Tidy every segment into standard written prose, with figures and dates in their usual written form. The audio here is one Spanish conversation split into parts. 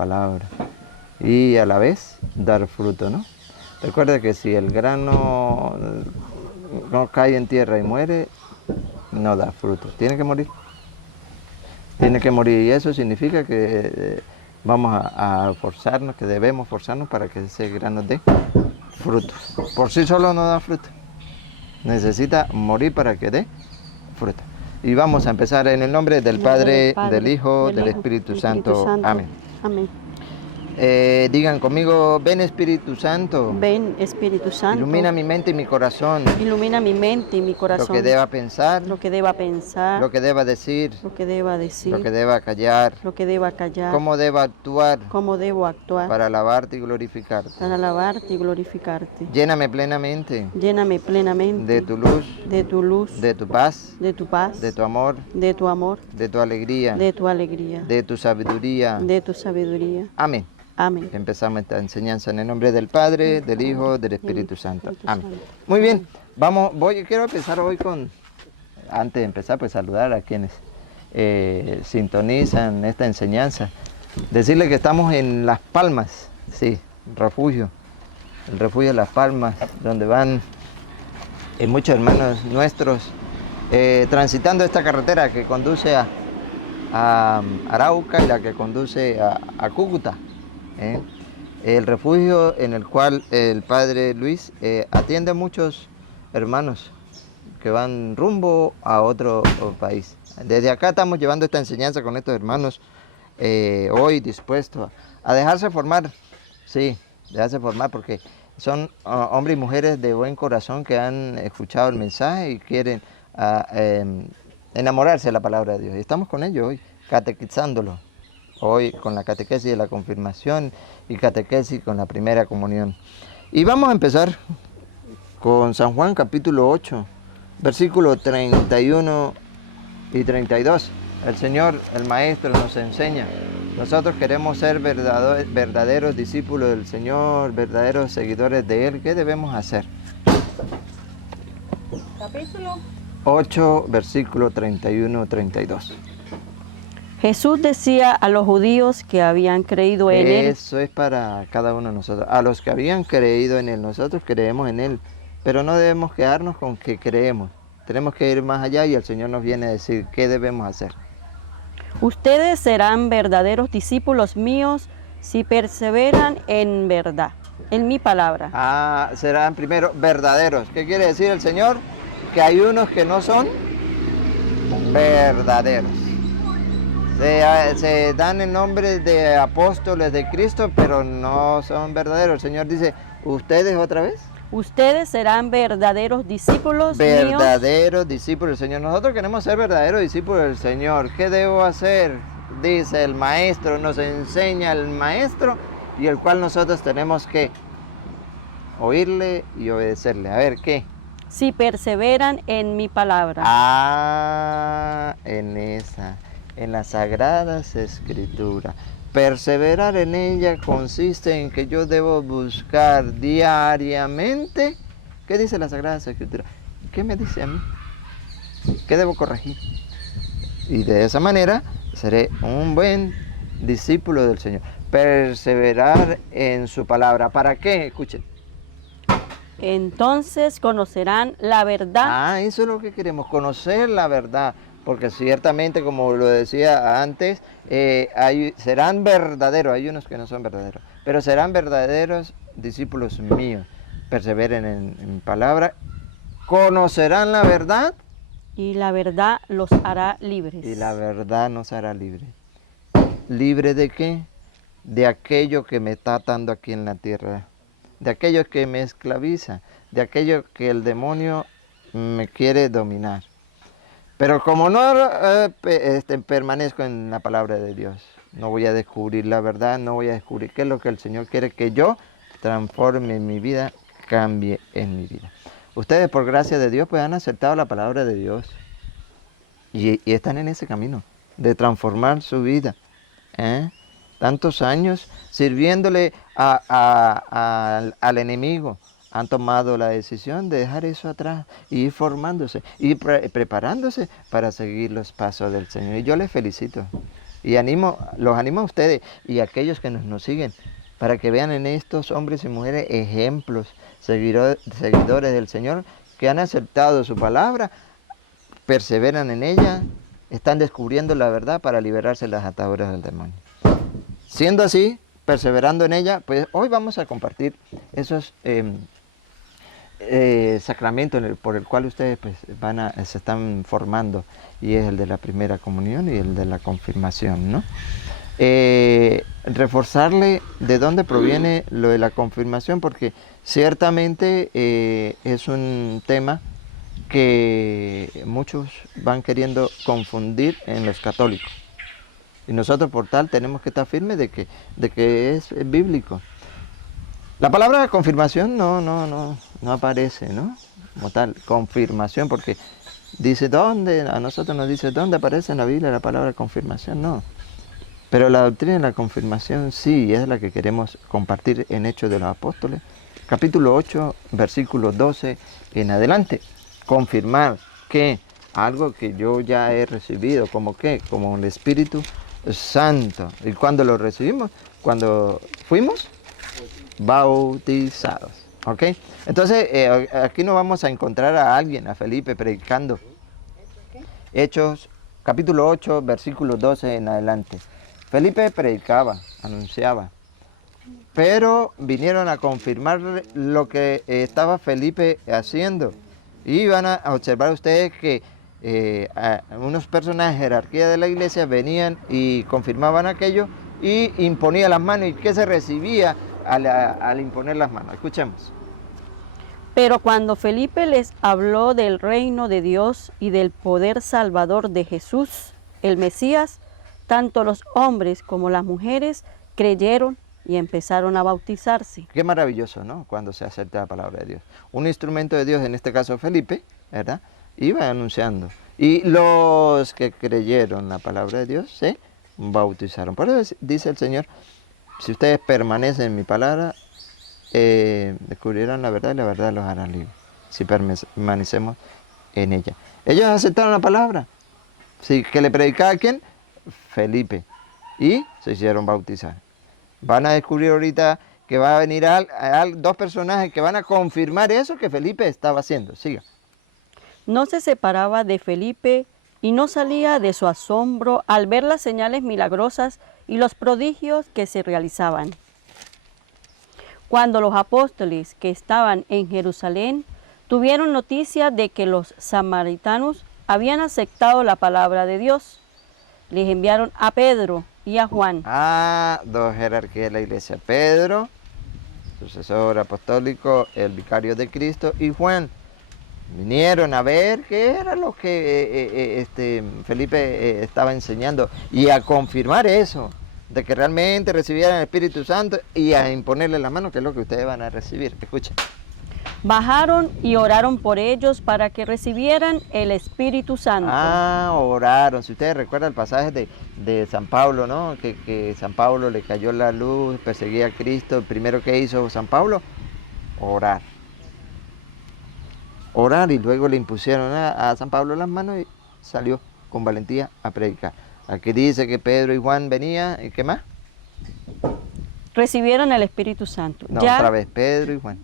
palabra y a la vez dar fruto, ¿no? Recuerda que si el grano no cae en tierra y muere, no da fruto, tiene que morir. Tiene que morir y eso significa que vamos a forzarnos, que debemos forzarnos para que ese grano dé frutos. Por sí solo no da fruto. Necesita morir para que dé fruto. Y vamos a empezar en el nombre del Padre, del Hijo, del Espíritu Santo. Amén. Amén. Digan conmigo, ven Espíritu Santo. Ven, Espíritu Santo. Ilumina mi mente y mi corazón. Ilumina mi mente y mi corazón. Lo que deba pensar. Lo que deba pensar. Lo que deba decir. Lo que deba decir. Lo que deba callar. Lo que deba callar. Cómo deba actuar. Cómo debo actuar. Para alabarte y glorificarte. Para alabarte y glorificarte. Lléname plenamente. Lléname plenamente. De tu luz. De tu luz. De tu paz. De tu paz. De tu amor. De tu amor. De tu alegría. De tu alegría. De tu sabiduría. De tu sabiduría. Amén. Amén. Empezamos esta enseñanza en el nombre del Padre, del Hijo, del Espíritu Santo. Amén. Muy bien, quiero empezar hoy antes de empezar, pues saludar a quienes sintonizan esta enseñanza. Decirles que estamos en Las Palmas, sí, refugio, el refugio de Las Palmas, donde van muchos hermanos nuestros transitando esta carretera que conduce a Arauca y la que conduce a Cúcuta. El refugio en el cual el Padre Luis atiende a muchos hermanos que van rumbo a otro país. Desde acá estamos llevando esta enseñanza con estos hermanos hoy dispuestos a dejarse formar, sí, dejarse formar porque son hombres y mujeres de buen corazón que han escuchado el mensaje y quieren enamorarse de la palabra de Dios. Y estamos con ellos hoy, catequizándolos. Hoy con la catequesis de la confirmación y catequesis con la primera comunión. Y vamos a empezar con San Juan capítulo 8, versículos 31 y 32. El Señor, el Maestro, nos enseña. Nosotros queremos ser verdaderos discípulos del Señor, verdaderos seguidores de Él. ¿Qué debemos hacer? Capítulo 8, versículo 31-32. Jesús decía a los judíos que habían creído en Él. Eso es para cada uno de nosotros. A los que habían creído en Él, nosotros creemos en Él. Pero no debemos quedarnos con que creemos. Tenemos que ir más allá y el Señor nos viene a decir qué debemos hacer. Ustedes serán verdaderos discípulos míos si perseveran en verdad, en mi palabra. Serán primero verdaderos. ¿Qué quiere decir el Señor? Que hay unos que no son verdaderos. Se dan el nombre de apóstoles de Cristo, pero no son verdaderos. El Señor dice, ¿ustedes otra vez? Ustedes serán verdaderos discípulos verdaderos discípulos del Señor. Nosotros queremos ser verdaderos discípulos del Señor. ¿Qué debo hacer? Dice el Maestro, nos enseña el Maestro, y el cual nosotros tenemos que oírle y obedecerle. A ver, ¿qué? Si perseveran en mi palabra. En las Sagradas Escrituras. Perseverar en ella consiste en que yo debo buscar diariamente. ¿Qué dice la Sagrada Escritura? ¿Qué me dice a mí? ¿Qué debo corregir? Y de esa manera seré un buen discípulo del Señor. Perseverar en su palabra. ¿Para qué? Escuchen. Entonces conocerán la verdad. Eso es lo que queremos, conocer la verdad. Porque ciertamente, como lo decía antes, serán verdaderos, hay unos que no son verdaderos, pero serán verdaderos discípulos míos. Perseveren en mi palabra, conocerán la verdad. Y la verdad los hará libres. Y la verdad nos hará libres. ¿Libre de qué? De aquello que me está atando aquí en la tierra, de aquello que me esclaviza, de aquello que el demonio me quiere dominar. Pero como no permanezco en la palabra de Dios, no voy a descubrir la verdad, no voy a descubrir qué es lo que el Señor quiere que yo transforme en mi vida, cambie en mi vida. Ustedes, por gracia de Dios, pues han aceptado la palabra de Dios y están en ese camino de transformar su vida. Tantos años sirviéndole al enemigo. Han tomado la decisión de dejar eso atrás y ir formándose y preparándose para seguir los pasos del Señor. Y yo les felicito. Y los animo a ustedes y a aquellos que nos siguen, para que vean en estos hombres y mujeres ejemplos, seguidores del Señor, que han aceptado su palabra, perseveran en ella, están descubriendo la verdad para liberarse de las ataduras del demonio. Siendo así, perseverando en ella, pues hoy vamos a compartir esos sacramentos por el cual ustedes pues, se están formando, y es el de la primera comunión y el de la confirmación, ¿no? Reforzarle de dónde proviene lo de la confirmación, porque ciertamente es un tema que muchos van queriendo confundir en los católicos. Y nosotros por tal tenemos que estar firmes de que es bíblico. La palabra confirmación no aparece, ¿no? Como tal, confirmación, porque dice dónde, a nosotros nos dice dónde aparece en la Biblia la palabra confirmación, no. Pero la doctrina de la confirmación sí, es la que queremos compartir en Hechos de los Apóstoles, capítulo 8, versículo 12 en adelante. Confirmar que algo que yo ya he recibido, ¿como qué? Como el Espíritu Santo. ¿Y cuándo lo recibimos? Cuando fuimos bautizados. ¿Ok? Entonces, aquí no vamos a encontrar a alguien, a Felipe, predicando. Hechos, capítulo 8, versículo 12 en adelante. Felipe predicaba, anunciaba, pero vinieron a confirmar lo que estaba Felipe haciendo. Y van a observar ustedes que unos personajes de jerarquía de la iglesia venían y confirmaban aquello y imponían las manos. ¿Y qué se recibía al imponer las manos? Escuchemos. Pero cuando Felipe les habló del reino de Dios y del poder salvador de Jesús, el Mesías, tanto los hombres como las mujeres creyeron y empezaron a bautizarse. Qué maravilloso, ¿no? Cuando se acepta la palabra de Dios. Un instrumento de Dios, en este caso Felipe, ¿verdad? Iba anunciando. Y los que creyeron la palabra de Dios se bautizaron. Por eso dice el Señor, si ustedes permanecen en mi palabra, descubrirán la verdad y la verdad los hará libres. Si permanecemos en ella. Ellos aceptaron la palabra. Sí, ¿que le predicaba a quién? Felipe. Y se hicieron bautizar. Van a descubrir ahorita que va a venir dos personajes que van a confirmar eso que Felipe estaba haciendo. Siga. No se separaba de Felipe y no salía de su asombro al ver las señales milagrosas y los prodigios que se realizaban. Cuando los apóstoles que estaban en Jerusalén tuvieron noticia de que los samaritanos habían aceptado la palabra de Dios, les enviaron a Pedro y a Juan. Dos jerarquías de la iglesia. Pedro, sucesor apostólico, el vicario de Cristo, y Juan. Vinieron a ver qué era lo que Felipe estaba enseñando y a confirmar eso, de que realmente recibieran el Espíritu Santo y a imponerle la mano, que es lo que ustedes van a recibir. Escuchen. Bajaron y oraron por ellos para que recibieran el Espíritu Santo. Oraron. Si ustedes recuerdan el pasaje de San Pablo, ¿no? Que San Pablo le cayó la luz, perseguía a Cristo. El primero que hizo San Pablo, orar. Orar, y luego le impusieron a San Pablo las manos y salió con valentía a predicar. Aquí dice que Pedro y Juan venían, ¿y qué más? Recibieron el Espíritu Santo. No, otra vez, Pedro y Juan.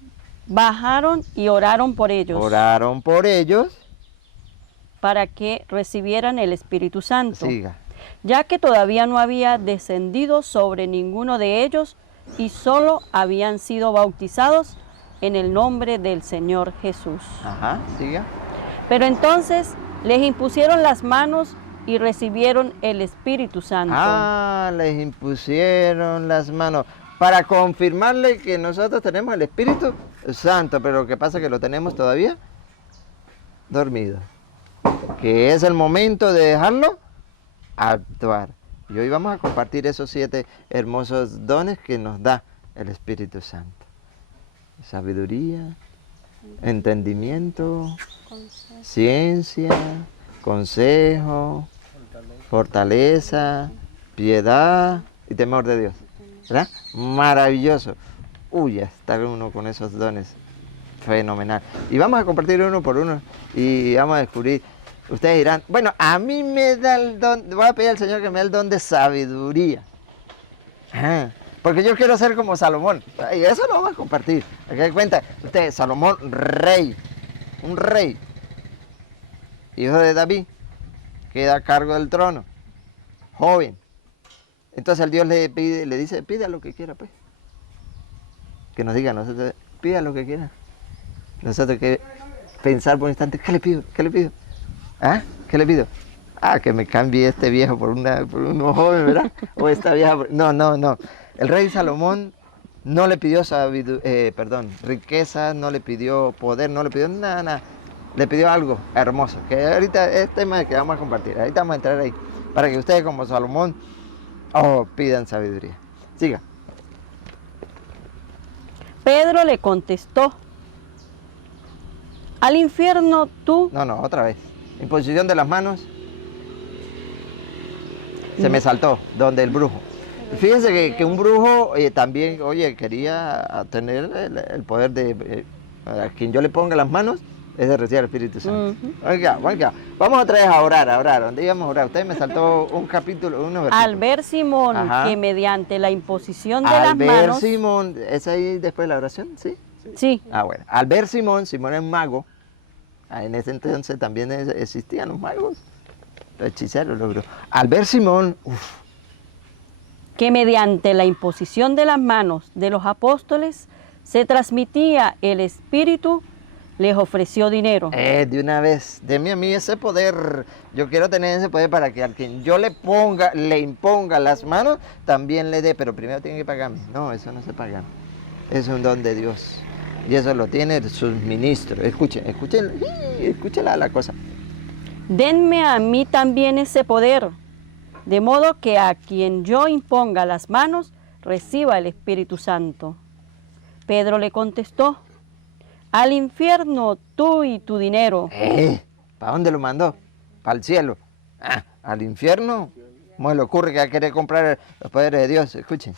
Bajaron y oraron por ellos. Oraron por ellos. Para que recibieran el Espíritu Santo. Siga. Ya que todavía no había descendido sobre ninguno de ellos y solo habían sido bautizados en el nombre del Señor Jesús. Ajá, siga. Pero entonces les impusieron las manos y recibieron el Espíritu Santo. Les impusieron las manos para confirmarle que nosotros tenemos el Espíritu Santo, pero lo que pasa es que lo tenemos todavía dormido, que es el momento de dejarlo actuar. Y hoy vamos a compartir esos 7 hermosos dones que nos da el Espíritu Santo. Sabiduría, entendimiento, ciencia, consejo, fortaleza, piedad y temor de Dios. ¿Verdad? Maravilloso. Ya está uno con esos dones. Fenomenal. Y vamos a compartir uno por uno y vamos a descubrir Ustedes dirán, bueno, a mí me da el don, voy a pedir al Señor que me dé el don de sabiduría. Ah, porque yo quiero ser como Salomón. Y eso lo vamos a compartir. Aquí hay cuenta, usted, Salomón, rey, un rey, hijo de David, queda a cargo del trono, joven. Entonces el Dios le pide, le dice, pida lo que quiera, pues. Que nos diga, nosotros, pida lo que quiera. Nosotros que pensar por un instante, ¿qué le pido? ¿Qué le pido? ¿Ah? ¿Qué le pido? Ah, que me cambie este viejo por uno joven, ¿verdad? O esta vieja. No. El rey Salomón no le pidió riqueza, no le pidió poder, no le pidió nada. Le pidió algo hermoso, que ahorita es tema que vamos a compartir. Ahorita vamos a entrar ahí, para que ustedes como Salomón, pidan sabiduría. Siga. Pedro le contestó, al infierno tú... No, otra vez. Imposición de las manos. Se me saltó, donde el brujo. Fíjense que un brujo también, quería tener el poder de... a quien yo le ponga las manos, es de recibir el Espíritu Santo. Oiga, vamos otra vez a orar. ¿Dónde íbamos a orar? Usted me saltó un capítulo, unos versículos. Al ver Simón que mediante la imposición de las manos... Al ver manos... Simón, ¿es ahí después de la oración? ¿Sí? Sí. Bueno. Al ver Simón es mago. En ese entonces también existían los magos, los hechiceros, los brujos. Al ver Simón, que mediante la imposición de las manos de los apóstoles se transmitía el Espíritu, les ofreció dinero. De una vez, deme a mí ese poder. Yo quiero tener ese poder para que al quien yo le imponga las manos, también le dé, pero primero tiene que pagarme. No, eso no se paga. Es un don de Dios. Y eso lo tienen sus ministros. Escuchen la cosa. Denme a mí también ese poder, de modo que a quien yo imponga las manos, reciba el Espíritu Santo. Pedro le contestó, al infierno tú y tu dinero. ¿Para dónde lo mandó? Para el cielo. Al infierno. ¿Cómo le ocurre que va a querer comprar los poderes de Dios? Escuchen.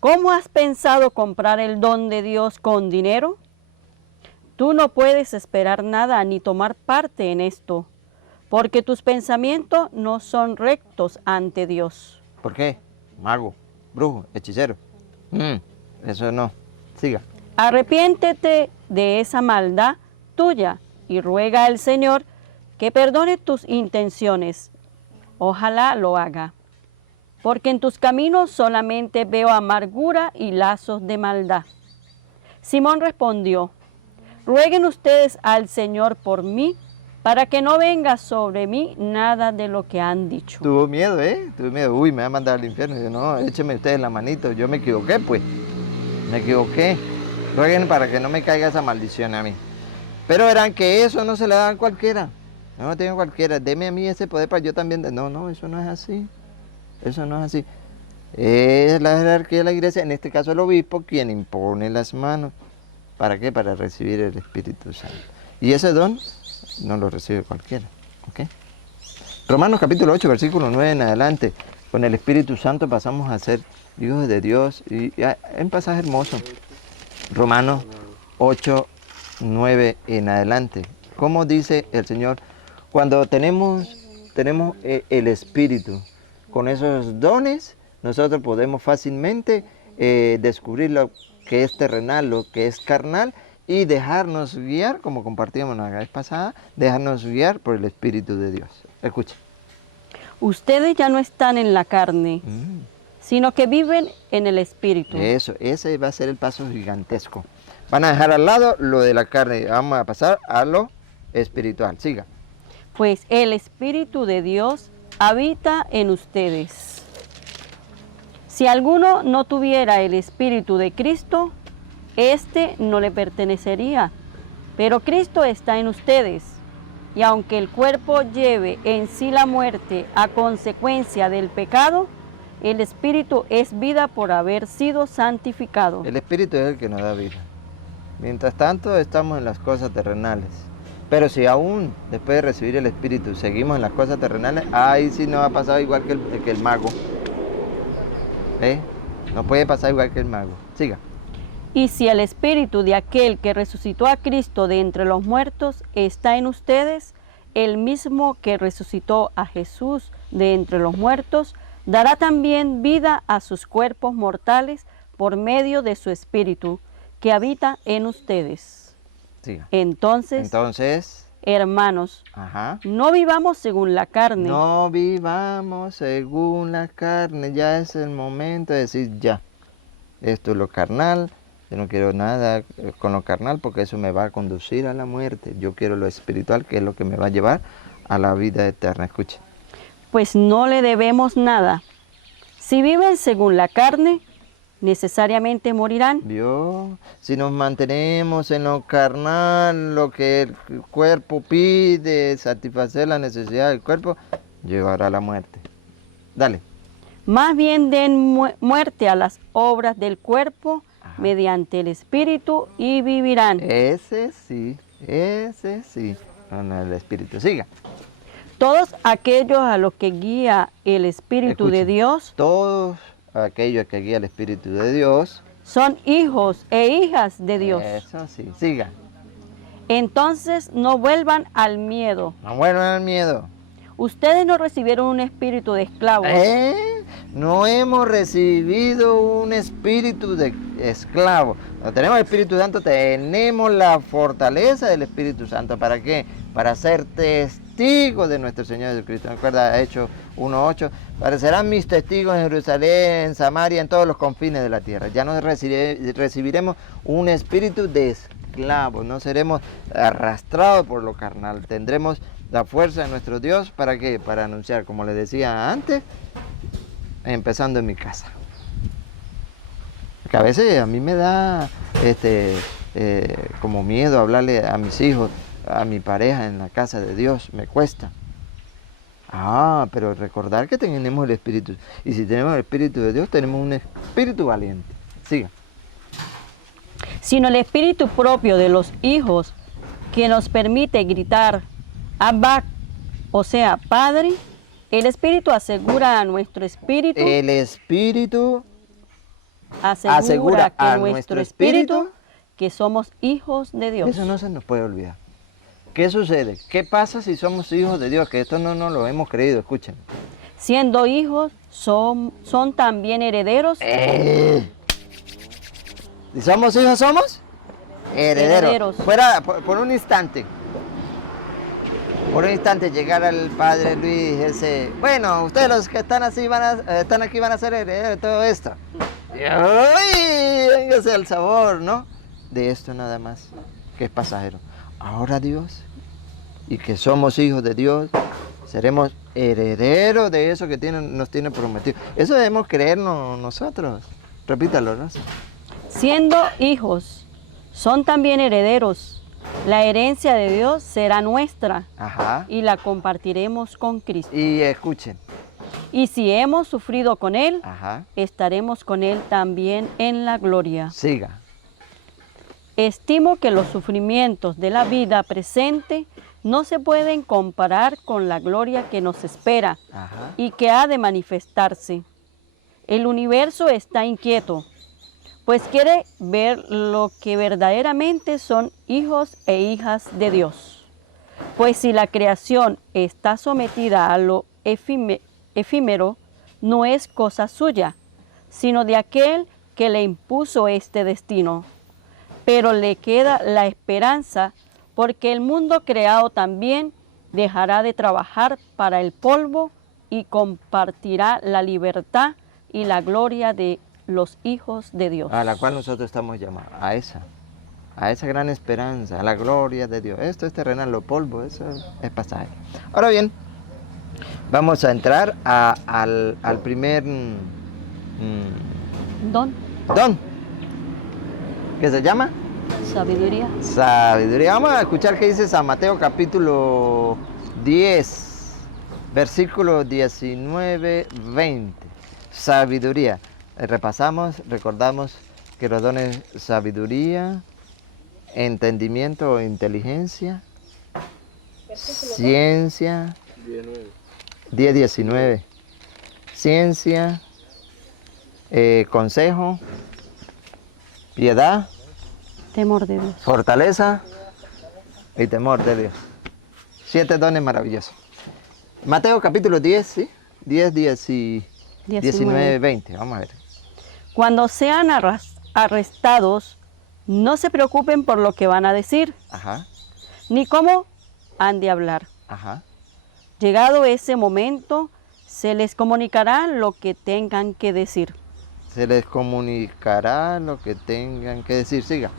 ¿Cómo has pensado comprar el don de Dios con dinero? Tú no puedes esperar nada ni tomar parte en esto, porque tus pensamientos no son rectos ante Dios. ¿Por qué? Mago, brujo, hechicero. Eso no. Siga. Arrepiéntete de esa maldad tuya y ruega al Señor que perdone tus intenciones. Ojalá lo haga. Porque en tus caminos solamente veo amargura y lazos de maldad. Simón respondió, rueguen ustedes al Señor por mí, para que no venga sobre mí nada de lo que han dicho. Tuvo miedo, Tuvo miedo. Uy, me va a mandar al infierno. Y yo, no, écheme ustedes la manito. Yo me equivoqué, pues. Me equivoqué. Rueguen para que no me caiga esa maldición a mí. Pero verán que eso no se le da a cualquiera. No lo tiene cualquiera. Deme a mí ese poder para yo también. No, eso no es así. Eso no es así. Es la jerarquía de la iglesia, en este caso el obispo, quien impone las manos. ¿Para qué? Para recibir el Espíritu Santo. Y ese don no lo recibe cualquiera. ¿Okay? Romanos capítulo 8, versículo 9 en adelante. Con el Espíritu Santo pasamos a ser hijos de Dios. Y hay un pasaje hermoso. Romanos 8, 9 en adelante. ¿Cómo dice el Señor? Cuando tenemos el Espíritu, con esos dones, nosotros podemos fácilmente descubrir lo que es terrenal, lo que es carnal, y dejarnos guiar, como compartíamos la vez pasada, dejarnos guiar por el Espíritu de Dios. Escuchen. Ustedes ya no están en la carne, sino que viven en el Espíritu. Eso, ese va a ser el paso gigantesco. Van a dejar al lado lo de la carne, vamos a pasar a lo espiritual. Siga. Pues el Espíritu de Dios habita en ustedes. Si alguno no tuviera el Espíritu de Cristo, éste no le pertenecería. Pero Cristo está en ustedes, y aunque el cuerpo lleve en sí la muerte a consecuencia del pecado, el Espíritu es vida por haber sido santificado. El Espíritu es el que nos da vida. Mientras tanto estamos en las cosas terrenales. Pero si aún después de recibir el Espíritu seguimos en las cosas terrenales, ahí sí nos ha pasado igual que el mago. No puede pasar igual que el mago. Siga. Y si el Espíritu de aquel que resucitó a Cristo de entre los muertos está en ustedes, el mismo que resucitó a Jesús de entre los muertos, dará también vida a sus cuerpos mortales por medio de su Espíritu, que habita en ustedes. Siga. Entonces, hermanos, ajá. no vivamos según la carne. No vivamos según la carne. Ya es el momento de decir ya. Esto es lo carnal. Yo no quiero nada con lo carnal porque eso me va a conducir a la muerte. Yo quiero lo espiritual, que es lo que me va a llevar a la vida eterna. Escuche. Pues no le debemos nada. Si viven según la carne, necesariamente morirán. ¿Vio? Si nos mantenemos en lo carnal, lo que el cuerpo pide, satisfacer la necesidad del cuerpo, llevará a la muerte. Dale. Más bien den muerte a las obras del cuerpo mediante el Espíritu y vivirán. Ese sí. No, no, el Espíritu. Siga. Todos aquellos a los que guía el Espíritu de Escuchen, Dios todos aquellos que guía el Espíritu de Dios son hijos e hijas de Dios. Eso sí. Siga. Entonces no vuelvan al miedo. No vuelvan al miedo. Ustedes no recibieron un espíritu de esclavos. No hemos recibido un espíritu de esclavo. No tenemos el Espíritu Santo, tenemos la fortaleza del Espíritu Santo. ¿Para qué? Para ser testigos de nuestro Señor Jesucristo. ¿Recuerda Hechos 1:8? Serán mis testigos en Jerusalén, en Samaria, en todos los confines de la tierra. Ya no recibiremos un espíritu de esclavo. No seremos arrastrados por lo carnal. Tendremos la fuerza de nuestro Dios. ¿Para qué? Para anunciar, como les decía antes, empezando en mi casa. Porque a veces a mí me da como miedo hablarle a mis hijos, a mi pareja en la casa de Dios. Me cuesta. Pero recordar que tenemos el Espíritu. Y si tenemos el Espíritu de Dios, tenemos un espíritu valiente. Siga. Sino el espíritu propio de los hijos que nos permite gritar Abba, o sea, Padre. El Espíritu asegura a nuestro espíritu. El Espíritu asegura a nuestro espíritu que somos hijos de Dios. Eso no se nos puede olvidar. ¿Qué sucede? ¿Qué pasa si somos hijos de Dios? Que esto no nos lo hemos creído, escuchen. Siendo hijos, son también herederos. Si somos hijos, somos herederos. Herederos. Por un instante. Por un instante llegar al padre Luis y dijese, bueno, ustedes los que están así están aquí van a ser herederos de todo esto. Y ¡ay! Véngase al sabor, ¿no? De esto nada más, que es pasajero. Ahora Dios, y que somos hijos de Dios, seremos herederos de eso que nos tiene prometido. Eso debemos creernos nosotros. Repítalo, ¿no? Siendo hijos, son también herederos. La herencia de Dios será nuestra. Ajá. Y la compartiremos con Cristo. Y escuchen. Y si hemos sufrido con Él, Ajá. estaremos con Él también en la gloria. Siga. Estimo que los sufrimientos de la vida presente no se pueden comparar con la gloria que nos espera. Ajá. Y que ha de manifestarse. El universo está inquieto, pues quiere ver lo que verdaderamente son hijos e hijas de Dios. Pues si la creación está sometida a lo efímero, no es cosa suya, sino de aquel que le impuso este destino. Pero le queda la esperanza, porque el mundo creado también dejará de trabajar para el polvo y compartirá la libertad y la gloria de los hijos de Dios. A la cual nosotros estamos llamados, a esa gran esperanza, a la gloria de Dios. Esto es terrenal, lo polvo, eso es pasaje. Ahora bien, vamos a entrar al primer Don. ¿Qué se llama? Sabiduría. Sabiduría. Vamos a escuchar qué dice San Mateo capítulo 10, versículos 19, 20. Sabiduría. Repasamos, recordamos que los dones sabiduría, entendimiento o inteligencia, ciencia, 10:19, ciencia, consejo, piedad, Temor de Dios. fortaleza y temor de Dios. 7 dones maravillosos. Mateo capítulo 10, ¿sí? 10, 10 y 19, 20. Vamos a ver. Cuando sean arrestados, no se preocupen por lo que van a decir, Ajá, ni cómo han de hablar. ajá. Llegado ese momento, se les comunicará lo que tengan que decir. Se les comunicará lo que tengan que decir. Siga.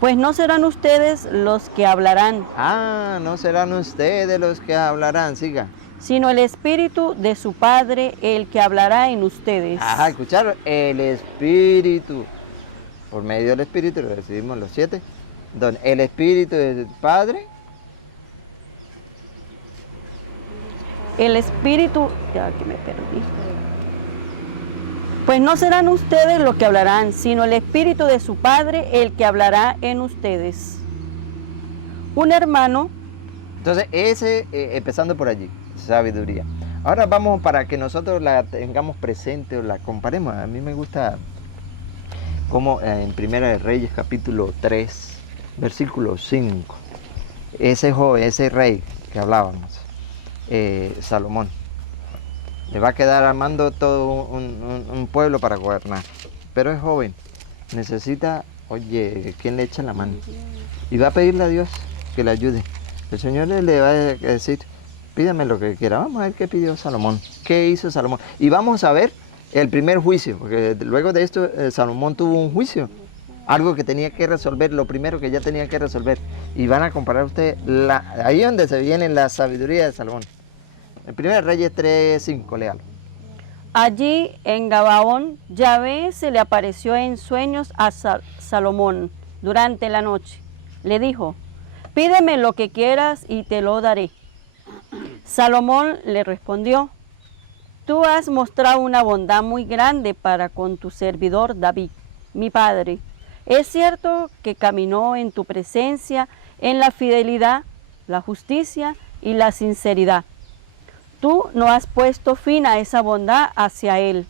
Pues no serán ustedes los que hablarán, Ah, no serán ustedes los que hablarán. Siga. sino el Espíritu de su Padre el que hablará en ustedes. Ajá, escucharon. El Espíritu. Por medio del Espíritu recibimos los 7 dones. El Espíritu del Padre. El Espíritu, ya que me perdí. Pues no serán ustedes los que hablarán, sino el Espíritu de su Padre el que hablará en ustedes. Un hermano, Entonces, empezando por allí, sabiduría. Ahora vamos para que nosotros la tengamos presente o la comparemos. A mí me gusta como en Primera de Reyes, capítulo 3, versículo 5. Ese joven, ese rey que hablábamos, Salomón, le va a quedar armando todo un pueblo para gobernar. Pero es joven, necesita, oye, ¿quién le echa la mano? Y va a pedirle a Dios que le ayude. El Señor le va a decir, pídame lo que quiera. Vamos a ver qué pidió Salomón, qué hizo Salomón. Y vamos a ver el primer juicio, porque luego de esto Salomón tuvo un juicio. Algo que tenía que resolver, lo primero que ya tenía que resolver. Y van a comparar ustedes, ahí es donde se viene la sabiduría de Salomón. En 1 Reyes 3:5, léalo. allí en Gabaón, Yahvé se le apareció en sueños a Salomón durante la noche. Le dijo, pídeme lo que quieras y te lo daré. Salomón le respondió, tú has mostrado una bondad muy grande para con tu servidor David, mi padre. Es cierto que caminó en tu presencia en la fidelidad, la justicia y la sinceridad. Tú no has puesto fin a esa bondad hacia él,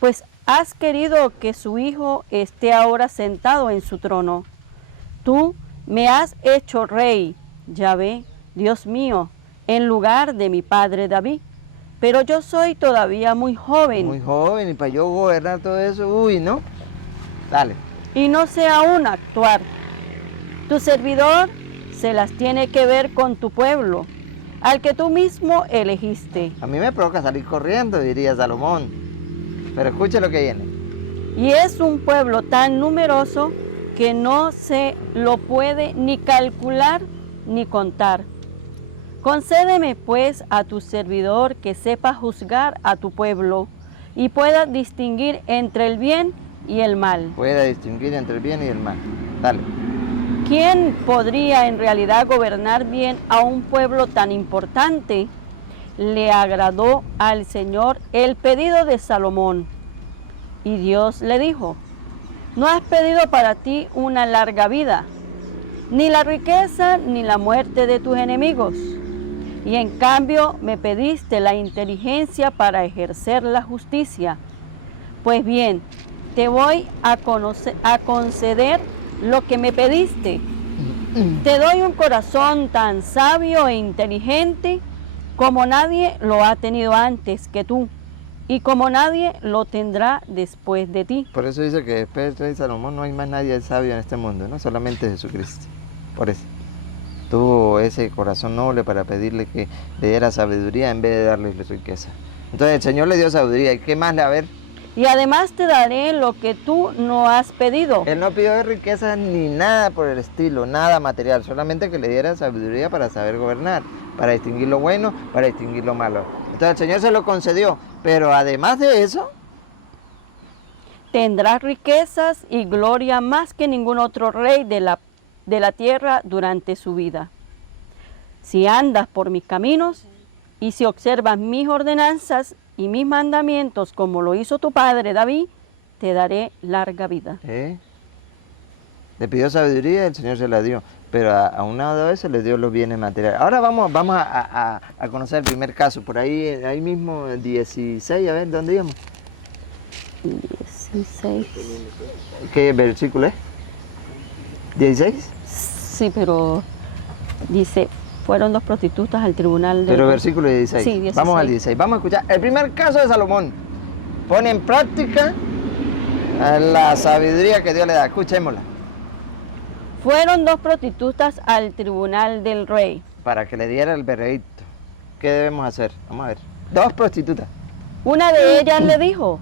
pues has querido que su hijo esté ahora sentado en su trono. Tú me has hecho rey, Yahvé, Dios mío, en lugar de mi padre David. Pero yo soy todavía muy joven. Muy joven, y para yo gobernar todo eso, uy, ¿no? Dale. Y no sé aún actuar. Tu servidor se las tiene que ver con tu pueblo, al que tú mismo elegiste. A mí me provoca salir corriendo, diría Salomón. Pero escuche lo que viene. Y es un pueblo tan numeroso que no se lo puede ni calcular ni contar. Concédeme pues a tu servidor que sepa juzgar a tu pueblo y pueda distinguir entre el bien y el mal. Pueda distinguir entre el bien y el mal. Dale. ¿Quién podría en realidad gobernar bien a un pueblo tan importante? Le agradó al Señor el pedido de Salomón. Y Dios le dijo, no has pedido para ti una larga vida, ni la riqueza ni la muerte de tus enemigos. Y en cambio me pediste la inteligencia para ejercer la justicia. Pues bien, te voy a conceder lo que me pediste. Te doy un corazón tan sabio e inteligente como nadie lo ha tenido antes que tú y como nadie lo tendrá después de ti. Por eso dice que después del rey Salomón no hay más nadie sabio en este mundo, no solamente Jesucristo. Por eso tuvo ese corazón noble para pedirle que le diera sabiduría en vez de darle riqueza. Entonces el Señor le dio sabiduría. ¿Y qué más le va a ver? Y además te daré lo que tú no has pedido. Él no pidió riquezas ni nada por el estilo, nada material, solamente que le diera sabiduría para saber gobernar, para distinguir lo bueno, para distinguir lo malo. Entonces el Señor se lo concedió, pero además de eso, tendrás riquezas y gloria más que ningún otro rey de la tierra durante su vida. Si andas por mis caminos y si observas mis ordenanzas y mis mandamientos como lo hizo tu padre David, te daré larga vida. le pidió sabiduría y el Señor se la dio, pero a un lado de eso le dio los bienes materiales. Ahora vamos a conocer el primer caso, por ahí mismo, 16, a ver, ¿dónde íbamos? 16. ¿Qué versículo es? ¿16? Sí, pero dice, Fueron 2 prostitutas al tribunal del Pero rey. versículo 16. Sí, 16. Vamos al 16. Vamos a escuchar el primer caso de Salomón. Pone en práctica la sabiduría que Dios le da. Escuchémosla. Fueron 2 prostitutas al tribunal del rey. Para que le diera el veredicto. ¿Qué debemos hacer? Vamos a ver. 2 prostitutas. Una de ellas le dijo,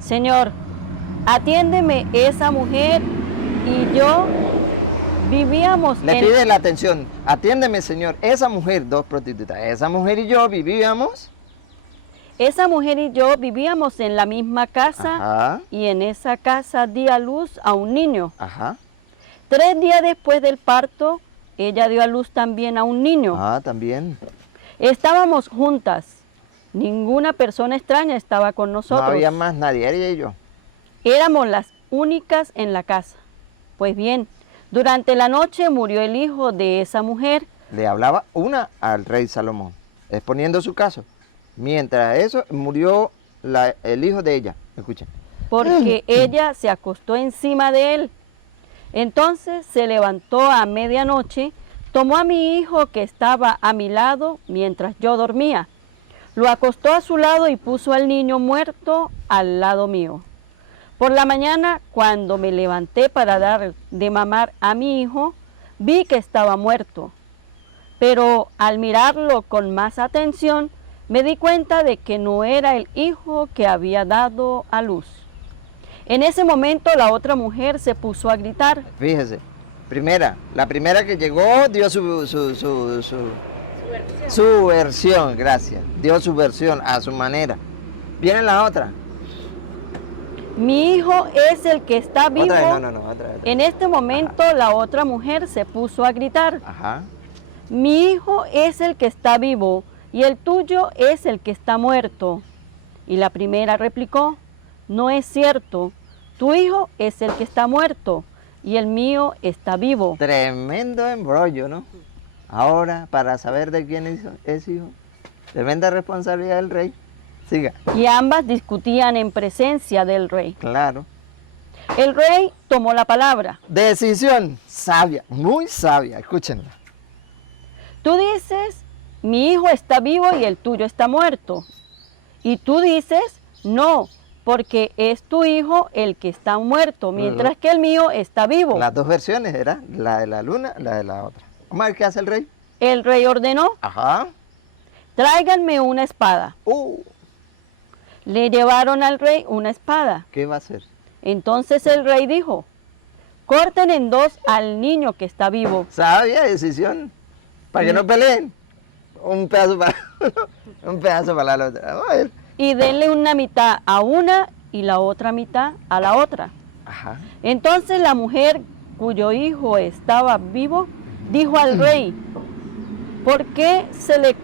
Señor, atiéndeme, esa mujer y yo vivíamos Le pide la atención. Atiéndeme, Señor. Esa mujer, 2 prostitutas. Esa mujer y yo vivíamos. Esa mujer y yo vivíamos en la misma casa. Ajá. Y en esa casa di a luz a un niño. Ajá. 3 días después del parto, ella dio a luz también a un niño. Ah, también. Estábamos juntas. Ninguna persona extraña estaba con No nosotros. había más nadie, ella y yo. Éramos las únicas en la casa. Pues bien, durante la noche murió el hijo de esa mujer. Le hablaba una al rey Salomón, exponiendo su caso. Mientras eso, murió el hijo de ella. Escuchen. Porque ella se acostó encima de él. Entonces se levantó a medianoche, tomó a mi hijo que estaba a mi lado mientras yo dormía. Lo acostó a su lado y puso al niño muerto al lado mío. Por la mañana, cuando me levanté para dar de mamar a mi hijo, vi que estaba muerto. Pero al mirarlo con más atención, me di cuenta de que no era el hijo que había dado a luz. En ese momento la otra mujer se puso a gritar. Fíjese, la primera que llegó dio su versión, gracias. Dio su versión a su manera. Viene la otra. Mi hijo es el que está vivo. Otra. En este momento la otra mujer se puso a gritar. Ajá. Mi hijo es el que está vivo y el tuyo es el que está muerto. Y la primera replicó, no es cierto, tu hijo es el que está muerto y el mío está vivo. Tremendo embrollo, ¿no? Ahora, para saber de quién es hijo, tremenda responsabilidad del rey. Siga. Y ambas discutían en presencia del rey. Claro. El rey tomó la palabra. Decisión sabia, muy sabia, escúchenla. Tú dices, mi hijo está vivo y el tuyo está muerto. Y tú dices, no, porque es tu hijo el que está muerto, mientras que el mío está vivo. Las 2 versiones, ¿verdad? La de la luna, la de la otra. Vamos a ver qué hace el rey. El rey ordenó, Ajá. tráiganme una espada. Le llevaron al rey una espada. ¿Qué va a hacer? Entonces el rey dijo, corten en 2 al niño que está vivo. Sabia decisión. Para que no peleen. Un pedazo para un pedazo para la otra. Vamos a ver. Y denle una mitad a una y la otra mitad a la otra. Ajá. Entonces la mujer cuyo hijo estaba vivo dijo al rey, ¿por qué se le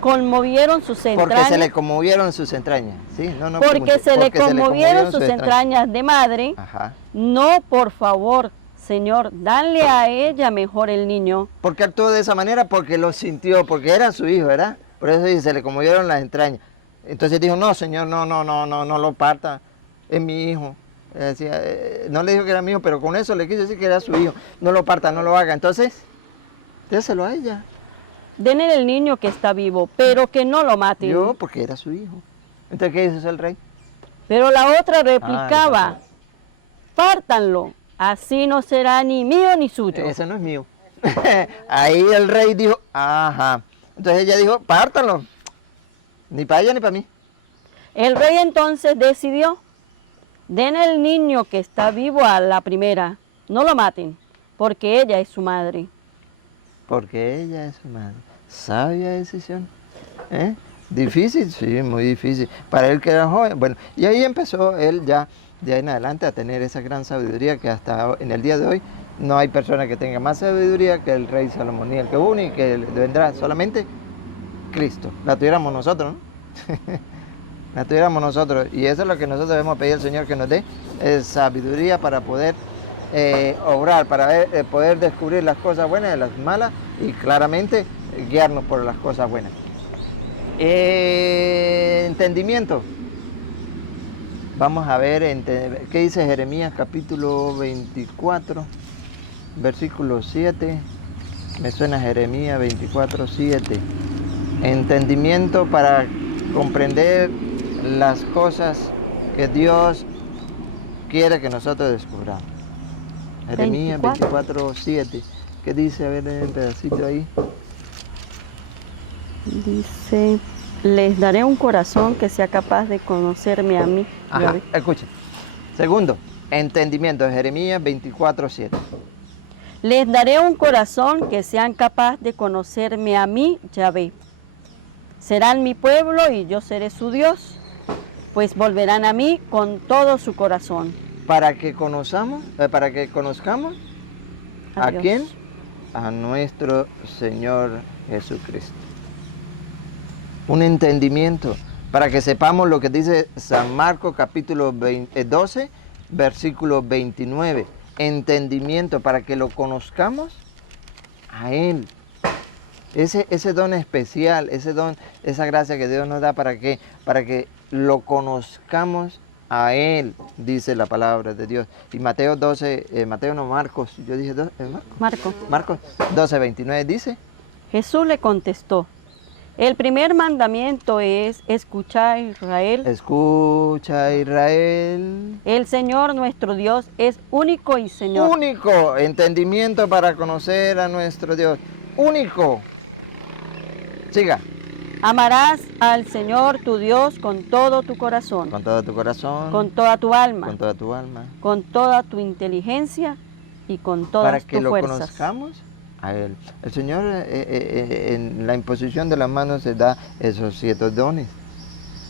conmovieron sus entrañas? Porque se le conmovieron sus entrañas. ¿Sí? No, porque se le conmovieron sus entrañas de madre. Ajá. No, por favor, Señor, dale a ella mejor el niño. ¿Por qué actuó de esa manera? Porque lo sintió, porque era su hijo, ¿verdad? Por eso dice, se le conmovieron las entrañas. Entonces dijo, no, Señor, no lo parta, es mi hijo. Decía, no le dijo que era mi hijo, pero con eso le quiso decir que era su hijo. No lo parta, no lo haga. Entonces, déselo a ella. Denle el niño que está vivo, pero que no lo maten. Yo, porque era su hijo. Entonces, ¿qué hizo el rey? Pero la otra replicaba, pártanlo, así no será ni mío ni suyo. Ese no es mío. Ahí el rey dijo, ajá. Entonces ella dijo, pártanlo. Ni para ella ni para mí. El rey entonces decidió, den el niño que está vivo a la primera, no lo maten, porque ella es su madre. Porque ella es su madre. Sabia decisión. ¿Eh? Difícil, sí, muy difícil. Para él que era joven. Bueno, y ahí empezó él ya, de ahí en adelante, a tener esa gran sabiduría que hasta en el día de hoy no hay persona que tenga más sabiduría que el rey Salomón, ni el que une y que vendrá solamente Cristo. La tuviéramos nosotros, ¿no? La tuviéramos nosotros. Y eso es lo que nosotros debemos pedir al Señor, que nos dé sabiduría para poder obrar, para poder descubrir las cosas buenas de las malas y claramente guiarnos por las cosas buenas. Entendimiento. Vamos a ver qué dice Jeremías capítulo 24, versículo 7. Me suena Jeremías 24:7. Entendimiento para comprender las cosas que Dios quiere que nosotros descubramos. Jeremías 24:7. ¿Qué dice? A ver en el pedacito ahí. Dice, les daré un corazón que sea capaz de conocerme a mí. Ajá, escuchen. Segundo, entendimiento, Jeremías 24:7. Les daré un corazón que sean capaz de conocerme a mí, Yahvé. Serán mi pueblo y yo seré su Dios, pues volverán a mí con todo su corazón. Para que conozcamos ¿a Dios. quién? A nuestro Señor Jesucristo. Un entendimiento para que sepamos lo que dice San Marcos capítulo 12, versículo 29. Entendimiento para que lo conozcamos a Él. Ese don especial, ese don, esa gracia que Dios nos da para que lo conozcamos a Él, dice la palabra de Dios. Y Mateo 12, Marcos, yo dije Marcos 12, 29 dice. Jesús le contestó, el primer mandamiento es escuchar, Israel. Escucha, Israel. El Señor nuestro Dios es único y Señor. Único entendimiento para conocer a nuestro Dios. Único. Siga. Amarás al Señor tu Dios con todo tu corazón. Con todo tu corazón. Con toda tu alma. Con toda tu alma. Con toda tu inteligencia y con todas tus fuerzas. Para que lo conozcamos a Él. El Señor en la imposición de las manos se da esos 7 dones.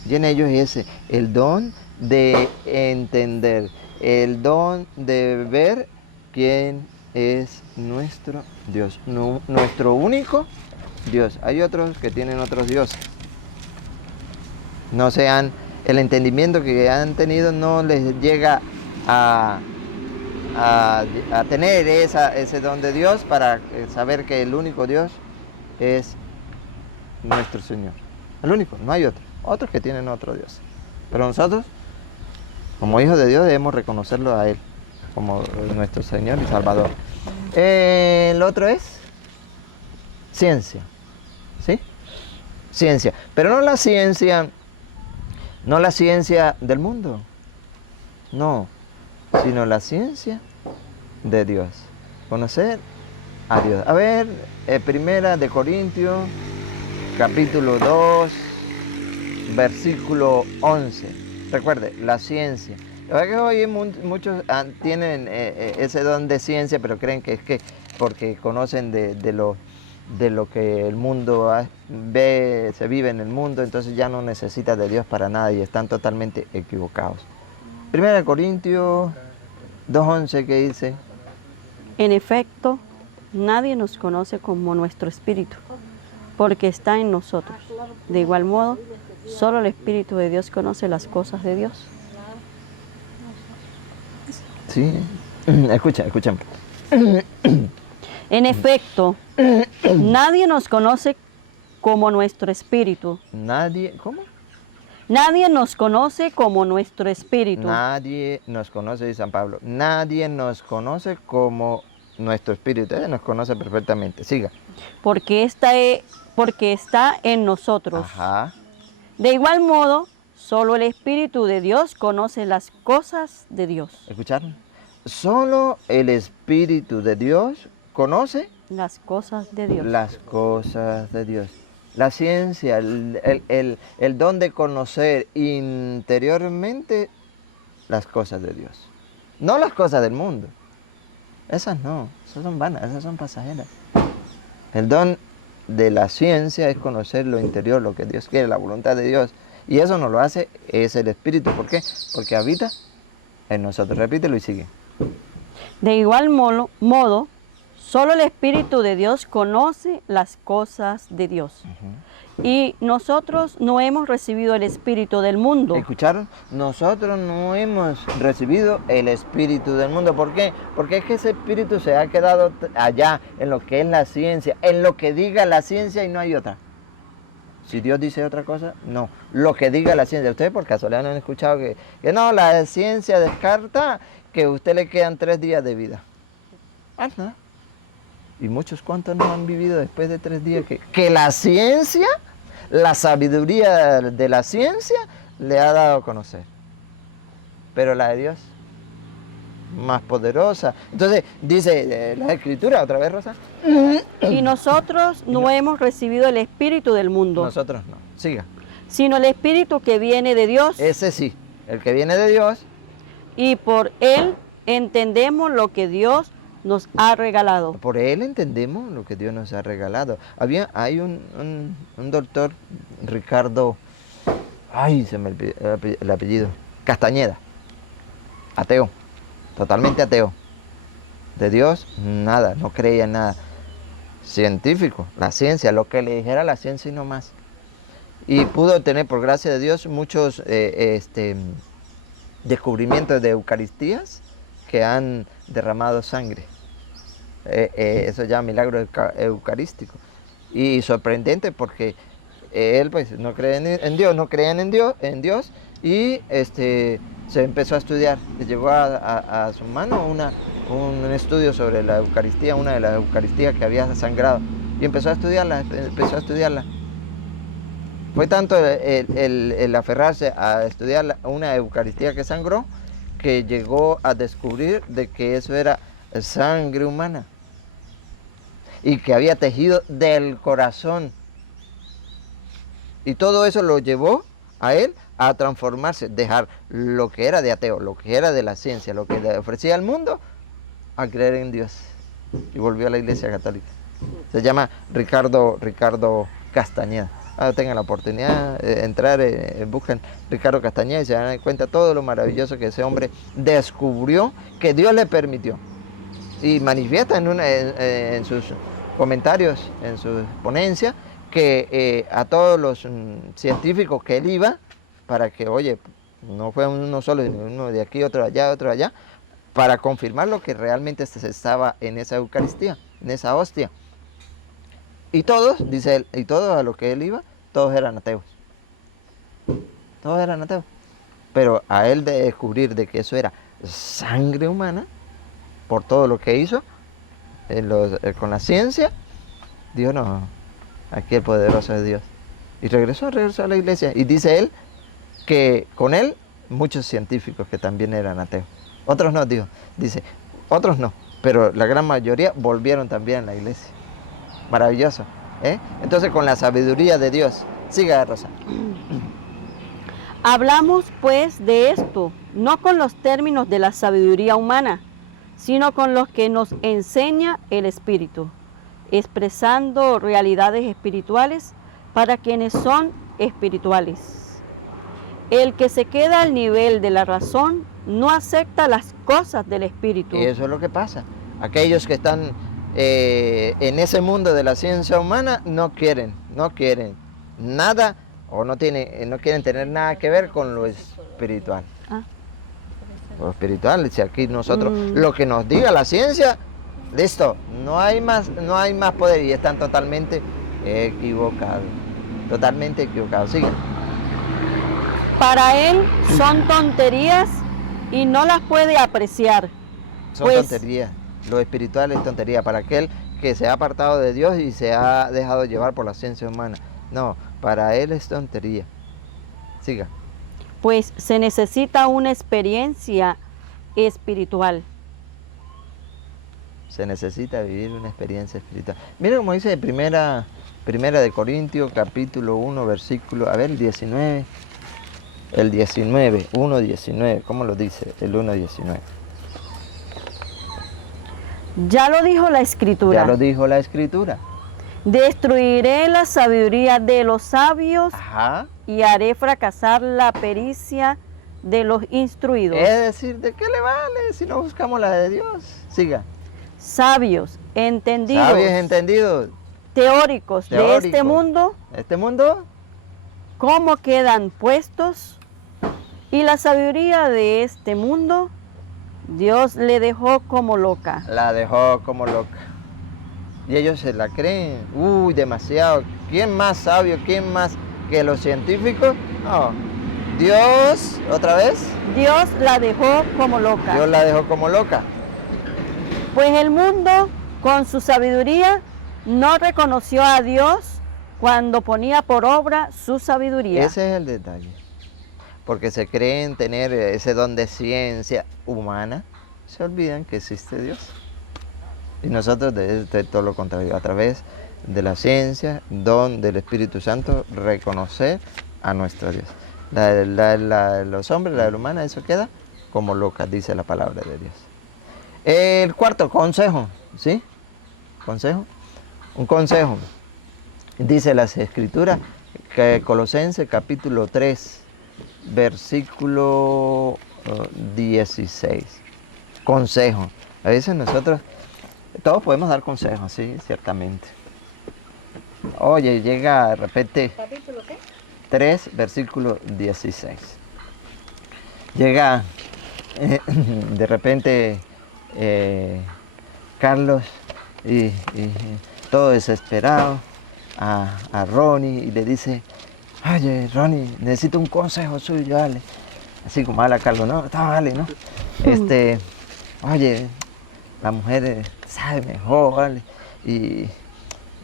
Y en ellos es el don de entender, el don de ver quién es nuestro Dios, nuestro único Dios. Hay otros que tienen otros dioses. No sean, el entendimiento que han tenido no les llega a tener ese don de Dios para saber que el único Dios es nuestro Señor. El único, no hay otro. Otros que tienen otro Dios. Pero nosotros, como hijos de Dios, debemos reconocerlo a Él como nuestro Señor y Salvador. El otro es ciencia. ¿Sí? Ciencia. Pero no la ciencia del mundo. No. Sino la ciencia de Dios. Conocer a Dios. A ver, Primera de Corintios, capítulo 2, versículo 11. Recuerde, la ciencia. La verdad que hoy muchos tienen ese don de ciencia, pero creen que es que porque conocen de lo que el mundo ve, se vive en el mundo, entonces ya no necesita de Dios para nada y están totalmente equivocados. Primera de Corintios 2:11, ¿qué dice? En efecto, nadie nos conoce como nuestro espíritu, porque está en nosotros. De igual modo, solo el Espíritu de Dios conoce las cosas de Dios. Sí, escuchen. En efecto, nadie nos conoce como nuestro espíritu. Nadie, ¿cómo? Nadie nos conoce como nuestro espíritu. Nadie nos conoce, dice San Pablo. Nadie nos conoce como nuestro espíritu. Él nos conoce perfectamente. Siga. Porque está en nosotros. Ajá. De igual modo, solo el Espíritu de Dios conoce las cosas de Dios. ¿Escucharon? Solo el Espíritu de Dios conoce las cosas de Dios. Las cosas de Dios. La ciencia, el don de conocer interiormente las cosas de Dios. No las cosas del mundo. Esas no, esas son vanas, esas son pasajeras. El don de la ciencia es conocer lo interior, lo que Dios quiere, la voluntad de Dios. Y eso nos lo hace, es el Espíritu. ¿Por qué? Porque habita en nosotros. Repítelo y sigue. De igual modo, solo el Espíritu de Dios conoce las cosas de Dios. Y nosotros no hemos recibido el Espíritu del mundo. ¿Escucharon? Nosotros no hemos recibido el Espíritu del mundo. ¿Por qué? Porque es que ese Espíritu se ha quedado allá, en lo que es la ciencia, en lo que diga la ciencia y no hay otra. Si Dios dice otra cosa, no. Lo que diga la ciencia. Ustedes por casualidad no han escuchado que no, la ciencia descarta que a usted le quedan 3 días de vida. Ah, no. Y muchos cuantos no han vivido después de 3 días que la ciencia, la sabiduría de la ciencia le ha dado a conocer. Pero la de Dios, más poderosa. Entonces, dice la Escritura, otra vez, Rosa. Y nosotros no hemos recibido el Espíritu del mundo, Nosotros no. Siga. sino el Espíritu que viene de Dios, Ese sí, el que viene de Dios. y por él entendemos lo que Dios nos ha regalado. Por él entendemos lo que Dios nos ha regalado. Hay un doctor, Ricardo, ay, se me olvidó el apellido, Castañeda, ateo, totalmente ateo. De Dios, nada, no creía en nada. Científico, la ciencia, lo que le dijera la ciencia y no más. Y pudo tener, por gracia de Dios, muchos descubrimientos de Eucaristías que han derramado sangre. Eso ya milagro eucarístico. Y sorprendente porque él pues no cree en Dios, no creían en Dios y se empezó a estudiar. Le llegó a su mano un estudio sobre la Eucaristía, una de las Eucaristías que había sangrado. Y empezó a estudiarla. Fue tanto el aferrarse a estudiar una Eucaristía que sangró, que llegó a descubrir de que eso era sangre humana y que había tejido del corazón. Y todo eso lo llevó a él a transformarse, dejar lo que era de ateo, lo que era de la ciencia, lo que le ofrecía al mundo, a creer en Dios. Y volvió a la Iglesia Católica. Se llama Ricardo Castañeda. Tengan la oportunidad de entrar, busquen Ricardo Castañeda y se dan cuenta todo lo maravilloso que ese hombre descubrió, que Dios le permitió. Y manifiesta en sus comentarios, en su ponencia, que a todos los científicos que él iba, para que, oye, no fue uno solo, uno de aquí, otro de allá, para confirmar lo que realmente se estaba en esa Eucaristía, en esa hostia. Y todos, dice él, y todos a los que él iba, todos eran ateos. Todos eran ateos. Pero a él de descubrir de que eso era sangre humana, por todo lo que hizo, con la ciencia, dijo, no, aquí el poderoso es Dios. Y regresó a la iglesia. Y dice él que con él muchos científicos que también eran ateos. Otros no, dice, otros no, pero la gran mayoría volvieron también a la iglesia. Maravilloso, ¿eh? Entonces, con la sabiduría de Dios. Siga, Rosa. Hablamos pues de esto, no con los términos de la sabiduría humana, sino con los que nos enseña el Espíritu, expresando realidades espirituales para quienes son espirituales. El que se queda al nivel de la razón no acepta las cosas del Espíritu. Y eso es lo que pasa. Aquellos que están en ese mundo de la ciencia humana no quieren nada o no quieren tener nada que ver con lo espiritual. Lo espiritual, si aquí nosotros, lo que nos diga la ciencia, listo, no hay más poder, y están totalmente equivocados. Sigue. Para él son tonterías y no las puede apreciar. Son tonterías. Lo espiritual es tontería para aquel que se ha apartado de Dios y se ha dejado llevar por la ciencia humana. No, para él es tontería. Siga. Pues se necesita una experiencia espiritual. Se necesita vivir una experiencia espiritual. Mira cómo dice primera de Corintios, capítulo 1, versículo, a ver, el 19. El 19, 1.19, ¿cómo lo dice el 1.19? Ya lo dijo la Escritura. Ya lo dijo la Escritura. Destruiré la sabiduría de los sabios. Ajá. Y haré fracasar la pericia de los instruidos. Es decir, ¿de qué le vale si no buscamos la de Dios? Siga. Sabios, entendidos. Sabios, entendidos. Teóricos de este mundo. ¿Este mundo? ¿Cómo quedan puestos? Y la sabiduría de este mundo, Dios le dejó como loca. La dejó como loca. Y ellos se la creen. Uy, demasiado. ¿Quién más sabio? ¿Quién más que los científicos? No. Dios, ¿otra vez? Dios la dejó como loca. Dios la dejó como loca. Pues el mundo Con su sabiduría no reconoció a Dios cuando ponía por obra su sabiduría. Ese es el detalle. Porque se creen tener ese don de ciencia humana, se olvidan que existe Dios. Y nosotros de todo lo contrario, a través de la ciencia, don del Espíritu Santo, reconocer a nuestro Dios. Los hombres, la humana, eso queda como loca, dice la palabra de Dios. El cuarto, consejo, ¿sí? Consejo. Un consejo. Dice las Escrituras, que Colosenses capítulo 3, versículo 16. Consejo. A veces nosotros, todos podemos dar consejos, sí, ciertamente. Oye, llega de repente... ¿Capítulo qué? 3, versículo 16. Llega de repente Carlos y todo desesperado a Ronnie y le dice, oye, Ronnie, necesito un consejo suyo, dale. Así como habla Carlos, no, está vale, ¿no? Oye, la mujer sabe mejor, ¿vale? Y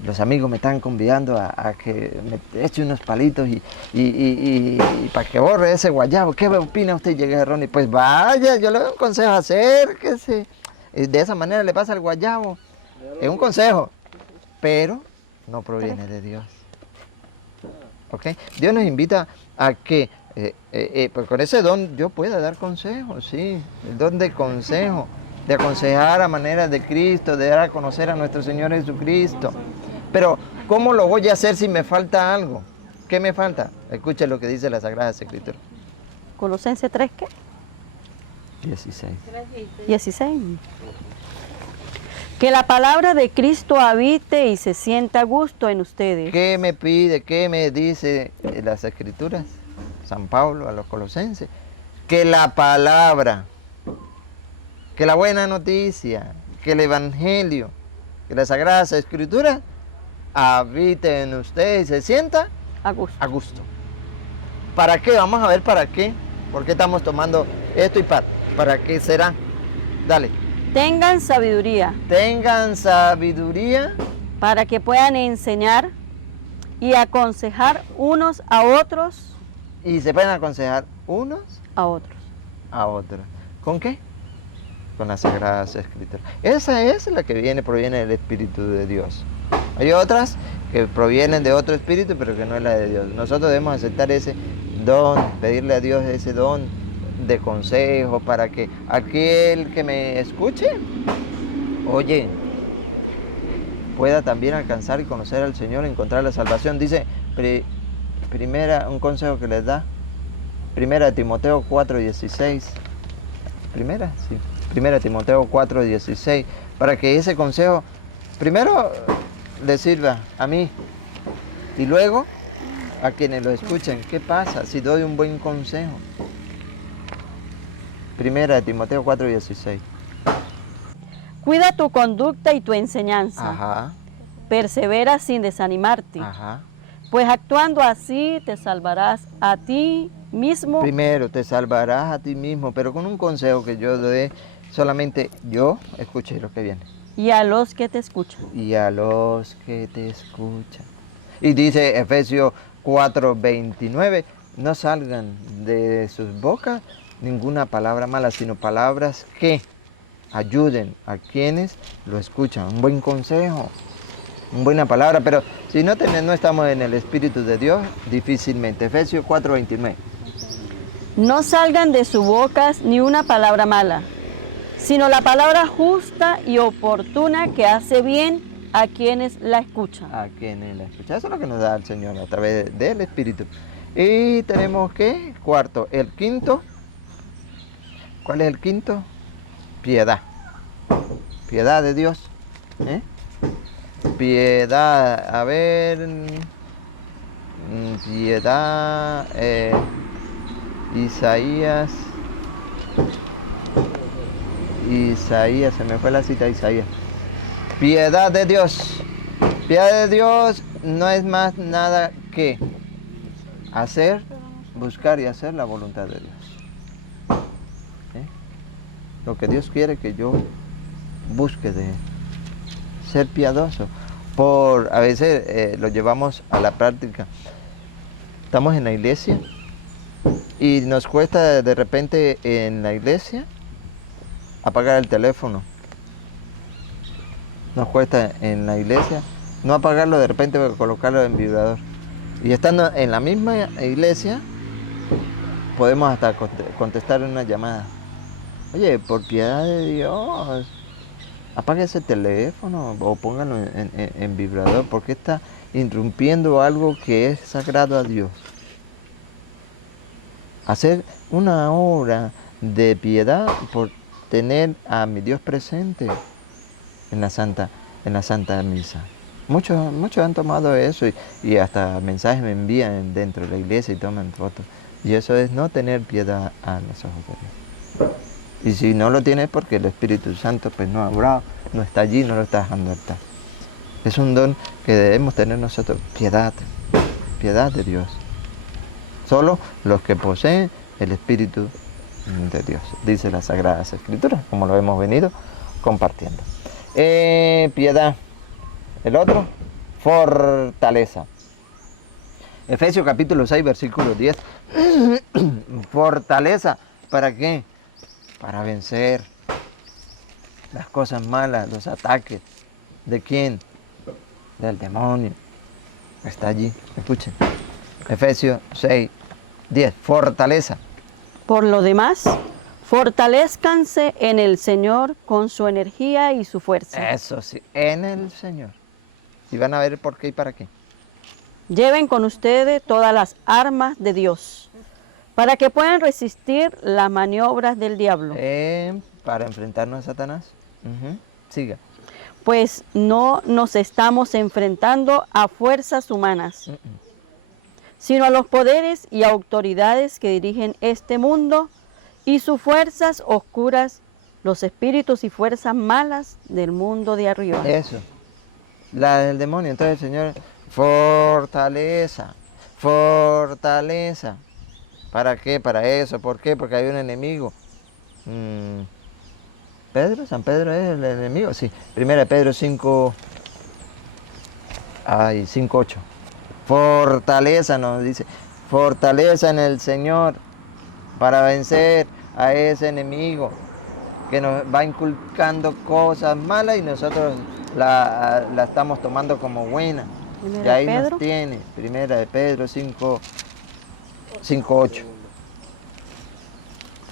los amigos me están convidando a que me eche unos palitos y para que borre ese guayabo. ¿Qué opina usted? Llegué, Ronnie. Pues vaya, yo le doy un consejo, acérquese. De esa manera le pasa el guayabo. Es un consejo, pero no proviene de Dios. ¿Ok? Dios nos invita a que pues con ese don yo pueda dar consejos, sí, el don de consejo, de aconsejar a manera de Cristo, de dar a conocer a nuestro Señor Jesucristo. Pero, ¿cómo lo voy a hacer si me falta algo? ¿Qué me falta? Escuche lo que dice la Sagrada Escritura. Colosenses 3, ¿qué? 16. 16. Que la palabra de Cristo habite y se sienta a gusto en ustedes. ¿Qué me pide? ¿Qué me dice las Escrituras? San Pablo a los colosenses. Que la palabra, que la buena noticia, que el Evangelio, que la Sagrada Escritura habite en usted y se sienta A gusto. a gusto. ¿Para qué? Vamos a ver para qué. ¿Por qué estamos tomando esto y para qué será? Dale. Tengan sabiduría Tengan sabiduría para que puedan enseñar y aconsejar unos a otros. y se pueden aconsejar unos A otros. a otros. ¿Con qué? Con las Sagradas Escrituras. Esa es la que proviene del Espíritu de Dios. Hay otras que provienen de otro espíritu, pero que no es la de Dios. Nosotros debemos aceptar ese don, pedirle a Dios ese don de consejo para que aquel que me escuche, oye, pueda también alcanzar y conocer al Señor, encontrar la salvación. Dice, un consejo que les da, 1 Timoteo 4:16. Primera Timoteo 4:16, para que ese consejo primero le sirva a mí y luego a quienes lo escuchen. ¿Qué pasa si doy un buen consejo? 1 Timoteo 4:16. Cuida tu conducta y tu enseñanza. Ajá, Persevera sin desanimarte, ajá. pues actuando así te salvarás a ti mismo. Primero te salvarás a ti mismo, pero con un consejo que yo doy, solamente yo escuché lo que viene. Y a los que te escuchan. Y a los que te escuchan. Y dice Efesios 4:29, no salgan de sus bocas ninguna palabra mala, sino palabras que ayuden a quienes lo escuchan. Un buen consejo, una buena palabra, pero si no estamos en el Espíritu de Dios, difícilmente. Efesios 4:29. No salgan de sus bocas ni una palabra mala, sino la palabra justa y oportuna que hace bien a quienes la escuchan. A quienes la escuchan. Eso es lo que nos da el Señor a través del Espíritu. Y tenemos que, cuarto, el quinto. ¿Cuál es el quinto? Piedad. Piedad de Dios. Piedad, a ver. Piedad. Isaías, se me fue la cita de Isaías. Piedad de Dios. Piedad de Dios no es más nada que hacer, buscar y hacer la voluntad de Dios. Lo que Dios quiere que yo busque de Él. ser piadoso. A veces lo llevamos a la práctica. Estamos en la iglesia y nos cuesta de repente en la iglesia apagar el teléfono. Nos cuesta en la iglesia no apagarlo, de repente colocarlo en vibrador. Y estando en la misma iglesia, podemos hasta contestar una llamada. Oye, por piedad de Dios, apague ese teléfono o póngalo en vibrador, porque está interrumpiendo algo que es sagrado a Dios. Hacer una obra de piedad por tener a mi Dios presente en la Santa Misa. Muchos han tomado eso y hasta mensajes me envían dentro de la iglesia y toman fotos. Y eso es no tener piedad a los ojos de Dios. Y si no lo tienes, porque el Espíritu Santo pues no ha obrado, no está allí, no lo está dejando estar. Es un don que debemos tener nosotros, piedad de Dios. Solo los que poseen el Espíritu de Dios, dice las Sagradas Escrituras, como lo hemos venido compartiendo. Piedad. El otro, fortaleza. Efesios capítulo 6, versículo 10. Fortaleza, ¿para qué? Para vencer las cosas malas, los ataques. ¿De quién? Del demonio. Está allí, escuchen. Efesios 6, 10. Fortaleza. Por lo demás, fortalezcanse en el Señor con su energía y su fuerza. Eso sí, en el Señor. Y van a ver por qué y para qué. Lleven con ustedes todas las armas de Dios, para que puedan resistir las maniobras del diablo. Para enfrentarnos a Satanás. Siga. Pues no nos estamos enfrentando a fuerzas humanas, sino a los poderes y autoridades que dirigen este mundo y sus fuerzas oscuras, los espíritus y fuerzas malas del mundo de arriba. Eso. La del demonio. Entonces el Señor, fortaleza. ¿Para qué? Para eso. ¿Por qué? Porque hay un enemigo. San Pedro es el enemigo. Sí. Primera Pedro 5, 5:8. Fortaleza nos dice. Fortaleza en el Señor para vencer a ese enemigo que nos va inculcando cosas malas y nosotros la estamos tomando como buena. Y ahí nos tiene. Primera de Pedro 5:8.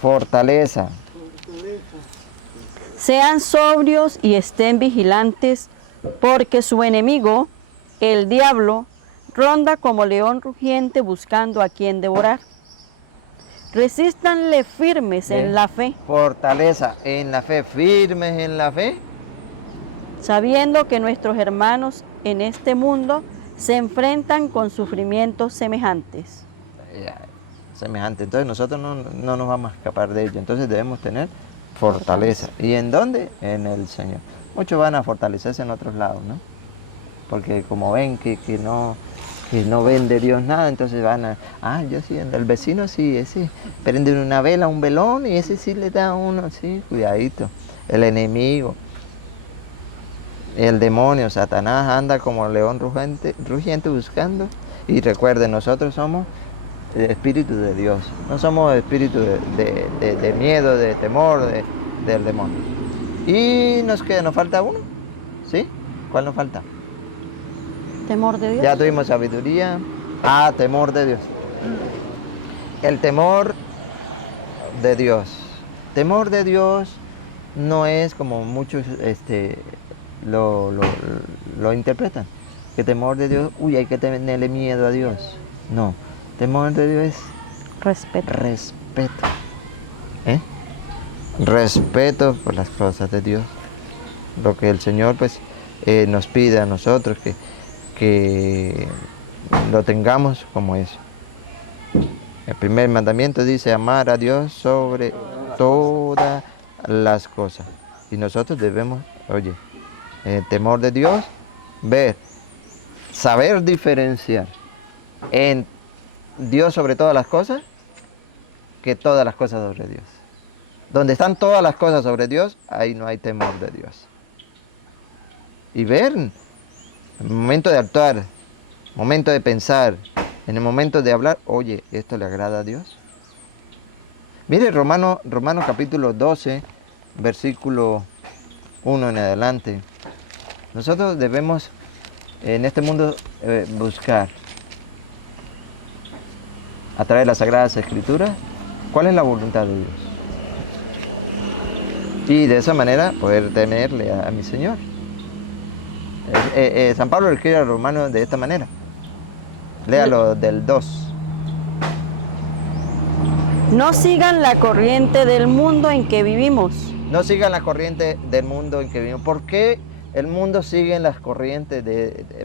Fortaleza. Sean sobrios y estén vigilantes, porque su enemigo, el diablo, ronda como león rugiente buscando a quien devorar. Resístanle firmes en la fe. Fortaleza en la fe, firmes en la fe. Sabiendo que nuestros hermanos en este mundo se enfrentan con sufrimientos semejantes. Entonces nosotros no nos vamos a escapar de ello. Entonces debemos tener fortaleza. ¿Y en dónde? En el Señor. Muchos van a fortalecerse en otros lados, ¿no? Porque como ven que no ven de Dios nada, entonces van yo sí, el vecino sí, ese prende una vela, un velón, y ese sí le da uno, sí, cuidadito. El enemigo, el demonio, Satanás, anda como león rugiente buscando. Y recuerden, nosotros somos el Espíritu de Dios, no somos espíritu de miedo, de temor, del demonio. Y nos falta uno, ¿sí? ¿Cuál nos falta? Temor de Dios. Ya tuvimos sabiduría. Temor de Dios. El temor de Dios. Temor de Dios no es como muchos lo interpretan. Que temor de Dios, hay que tenerle miedo a Dios. No, temor de Dios es respeto. Respeto por las cosas de Dios. Lo que el Señor nos pide a nosotros que lo tengamos como eso. El primer mandamiento dice amar a Dios sobre todas las cosas. Y nosotros debemos, el temor de Dios, saber diferenciar en Dios sobre todas las cosas, que todas las cosas sobre Dios. Donde están todas las cosas sobre Dios, ahí no hay temor de Dios. y ver en el momento de actuar, momento de pensar, en el momento de hablar, oye, ¿esto le agrada a Dios? Mire Romanos capítulo 12, versículo 1 en adelante. Nosotros debemos en este mundo buscar a través de las Sagradas Escrituras cuál es la voluntad de Dios. Y de esa manera poder temerle a mi Señor. San Pablo le escribe a los romanos de esta manera. Léalo del 2. No sigan la corriente del mundo en que vivimos. No sigan la corriente del mundo en que vivimos. ¿Por qué el mundo sigue las corrientes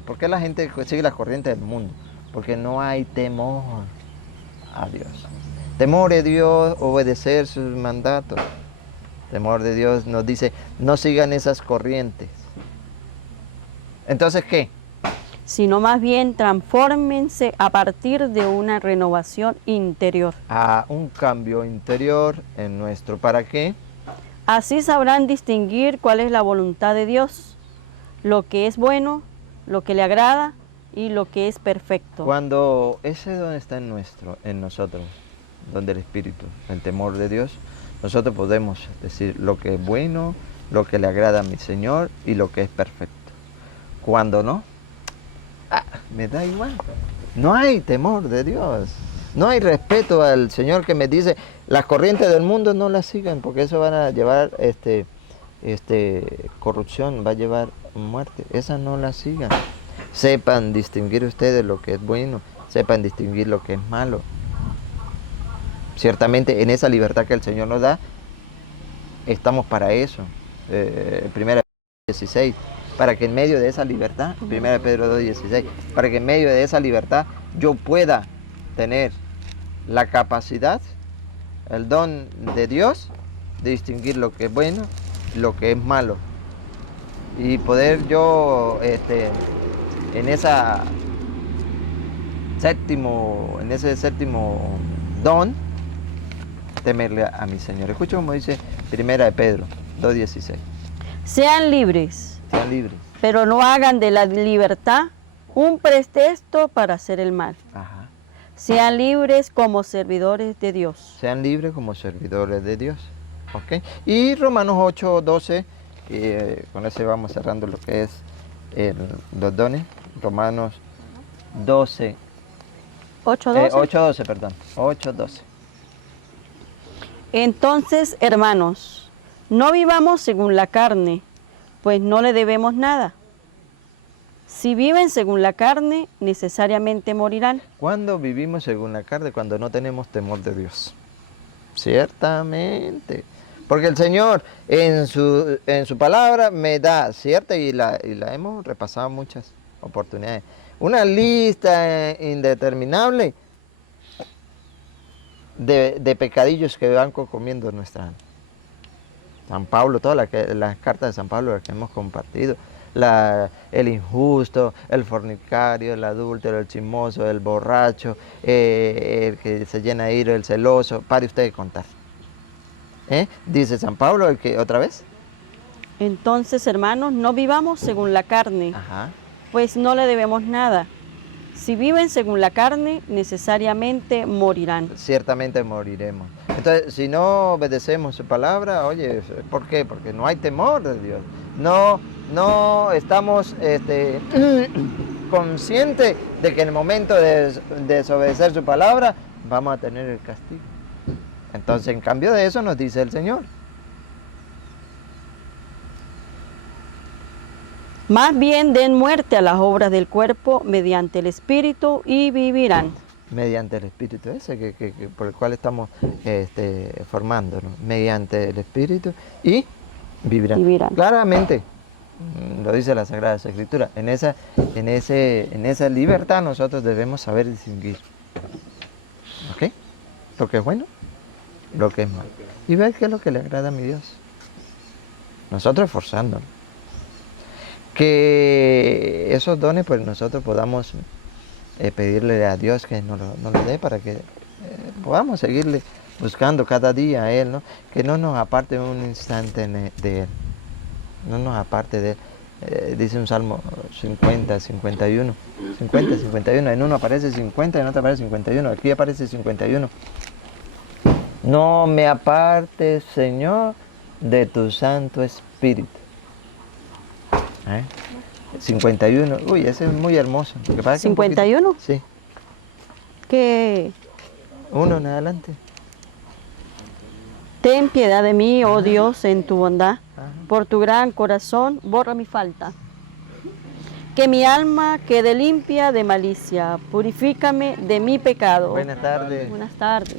¿por qué la gente sigue las corrientes del mundo? Porque no hay temor a Dios. Temor de Dios, obedecer sus mandatos. Temor de Dios nos dice, no sigan esas corrientes. Entonces, ¿qué? Sino más bien transfórmense a partir de una renovación interior. A un cambio interior en nuestro. ¿Para qué? Así sabrán distinguir cuál es la voluntad de Dios, lo que es bueno, lo que le agrada y lo que es perfecto. Cuando ese don está en nosotros, donde el Espíritu, el temor de Dios, nosotros podemos decir lo que es bueno, lo que le agrada a mi Señor y lo que es perfecto. Cuando no, me da igual. No hay temor de Dios. No hay respeto al Señor que me dice, las corrientes del mundo no las sigan, porque eso van a llevar corrupción, va a llevar muerte. Esas no las sigan. Sepan distinguir ustedes lo que es bueno, sepan distinguir lo que es malo. Ciertamente en esa libertad que el Señor nos da, estamos para eso. Primera 16. Para que en medio de esa libertad, 1 Pedro 2:16, para que en medio de esa libertad yo pueda tener la capacidad, el don de Dios, de distinguir lo que es bueno y lo que es malo. Y poder yo, en ese séptimo don, temerle a mi Señor. Escucha como dice 1 Pedro 2:16. Sean libres. Sean libres. Pero no hagan de la libertad un pretexto para hacer el mal. Ajá. Sean libres como servidores de Dios. Sean libres como servidores de Dios. ¿Ok? Y Romanos 8:12, con ese vamos cerrando lo que es los dones. Romanos 12. 8:12. 8:12, perdón. 8:12. Entonces, hermanos, no vivamos según la carne, pues no le debemos nada. Si viven según la carne, necesariamente morirán. ¿Cuándo vivimos según la carne? Cuando no tenemos temor de Dios. Ciertamente. Porque el Señor en su palabra me da, cierta, y la hemos repasado muchas oportunidades, una lista indeterminable de pecadillos que van comiendo nuestra alma. San Pablo, todas las cartas de San Pablo las que hemos compartido, el injusto, el fornicario, el adúltero, el chismoso, el borracho, el que se llena de ira, el celoso, pare usted de contar. Dice San Pablo, ¿otra vez? Entonces, hermanos, no vivamos según la carne, Ajá. pues no le debemos nada. Si viven según la carne, necesariamente morirán. Ciertamente moriremos. Entonces, si no obedecemos su palabra, oye, ¿por qué? Porque no hay temor de Dios. No estamos conscientes de que en el momento de desobedecer su palabra, vamos a tener el castigo. Entonces, en cambio de eso nos dice el Señor. Más bien den muerte a las obras del cuerpo mediante el Espíritu y vivirán. Mediante el Espíritu ese por el cual estamos formándonos. Mediante el Espíritu y vivirán. Claramente, lo dice la Sagrada Escritura. En esa libertad nosotros debemos saber distinguir. ¿Ok? Lo que es bueno, lo que es malo. Y ver qué es lo que le agrada a mi Dios. Nosotros esforzándonos. Que esos dones pues nosotros podamos pedirle a Dios que nos lo dé para que podamos seguirle buscando cada día a Él, ¿no? Que no nos aparte un instante de Él, no nos aparte de Él. dice un Salmo 50, 51. 50, 51. En uno aparece 50, en otro aparece 51. Aquí aparece 51. No me apartes, Señor, de tu Santo Espíritu. 51. Uy, ese es muy hermoso. Lo que pasa es que ¿51? sí. Que Uno en adelante. ten piedad de mí, oh Dios, en tu bondad. Ajá. Por tu gran corazón, borra mi falta. Que mi alma quede limpia de malicia. Purifícame de mi pecado. Buenas tardes. Buenas tardes.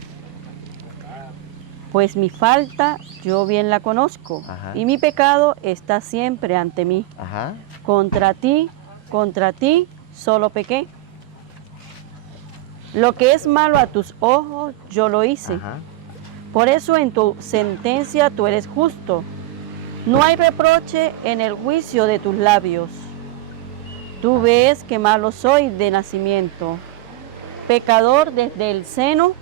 Pues mi falta yo bien la conozco, Ajá. y mi pecado está siempre ante mí. Ajá. Contra ti, solo pequé. Lo que es malo a tus ojos, yo lo hice. Ajá. Por eso en tu sentencia tú eres justo. No hay reproche en el juicio de tus labios. Tú ves que malo soy de nacimiento, pecador desde el seno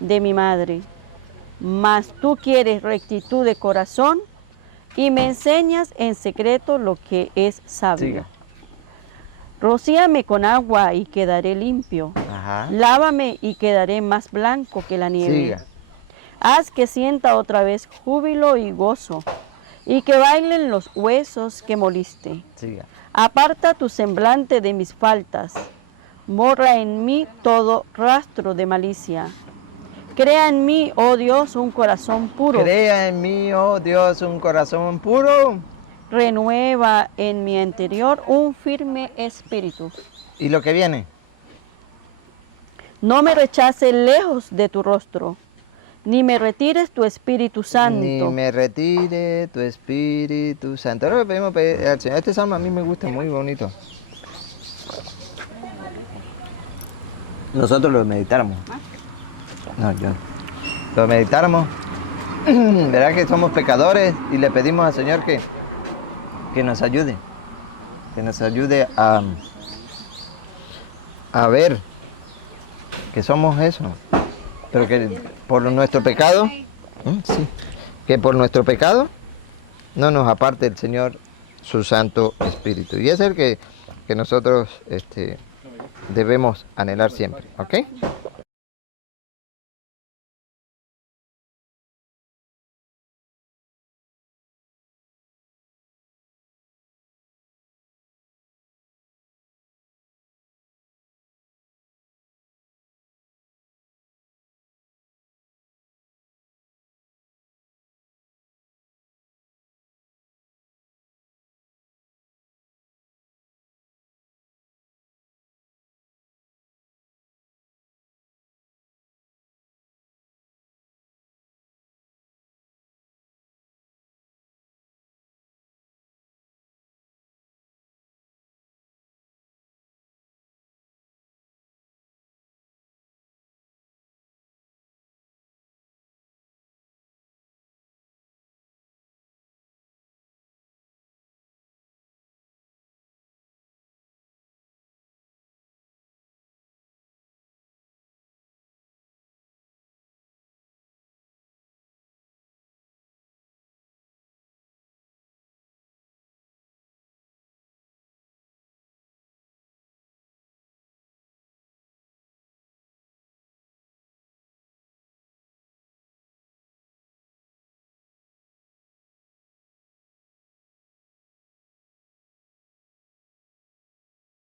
de mi madre. Mas tú quieres rectitud de corazón y me enseñas en secreto lo que es sabio. Siga. Rocíame con agua y quedaré limpio. Ajá. Lávame y quedaré más blanco que la nieve. Siga. Haz que sienta otra vez júbilo y gozo, y que bailen los huesos que moliste. Siga. Aparta tu semblante de mis faltas, borra en mí todo rastro de malicia. Crea en mí, oh Dios, un corazón puro. Crea en mí, oh Dios, un corazón puro. Renueva en mi interior un firme espíritu. ¿Y lo que viene? No me rechaces lejos de tu rostro, ni me retires tu Espíritu Santo. Ni me retire tu Espíritu Santo. Ahora le pedimos al Señor. Este salmo a mí me gusta, muy bonito. Nosotros lo meditáramos. No, yo. Lo meditáramos. Verá que somos pecadores y le pedimos al Señor que nos ayude. Que nos ayude a ver que somos eso. Pero que por nuestro pecado, sí, que por nuestro pecado no nos aparte el Señor su Santo Espíritu. Y es el que nosotros debemos anhelar siempre, ¿ok?